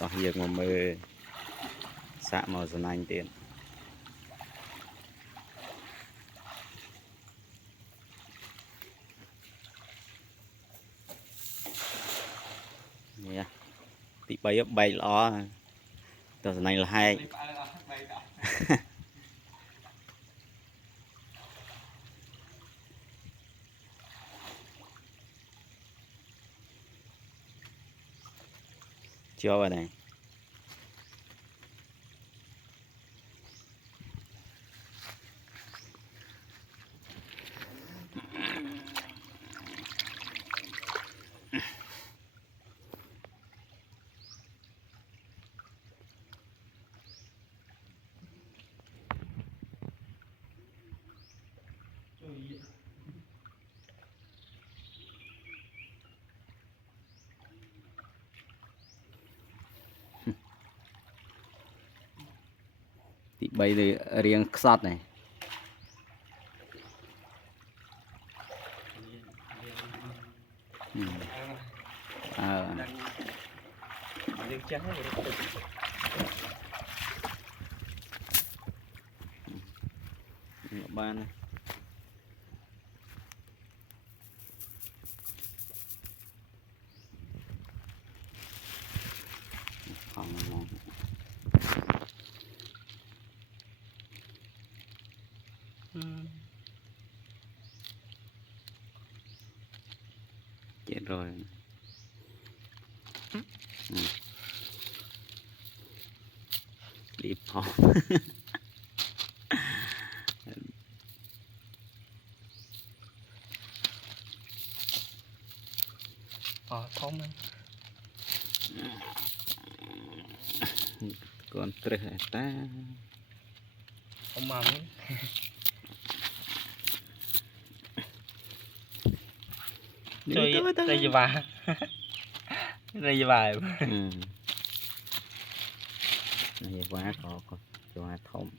Đó giờ mà mơ xạ màu dần anh tiền yeah. Tí bay lo tờ này là hai cho vào này tí bay riêng sọt này ba này chết rồi đi phò thông con tres ta không mà chơi đây giờ bà đây giờ bà này quá có cho thông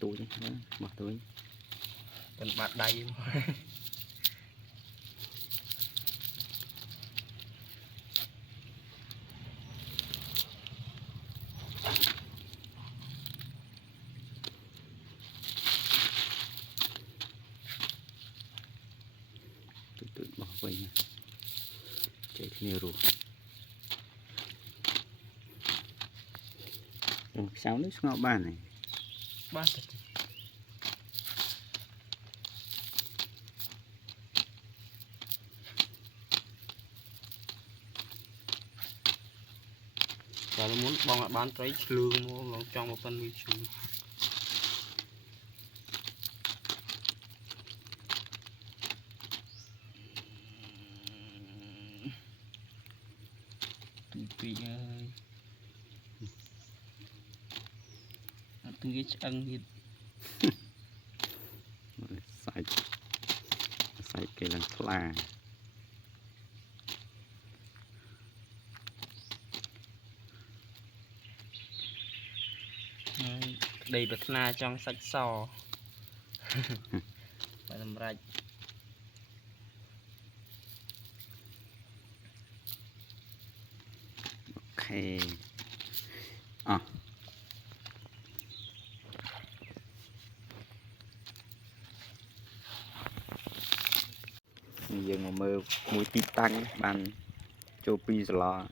túi đấy bỏ túi tên bạn đây tự bỏ về nha chạy nhiều rồi sao nước ngọ bàn này ba và muốn bong lại bán trái lương mua lòng trong một phân vi trừ tùy ơi tùy cái ăn gì sai cây lần là đầy bật na trong sạch sò phải làm rạch ok à giờ mà mơ mũi tí tăng bàn cho pi lo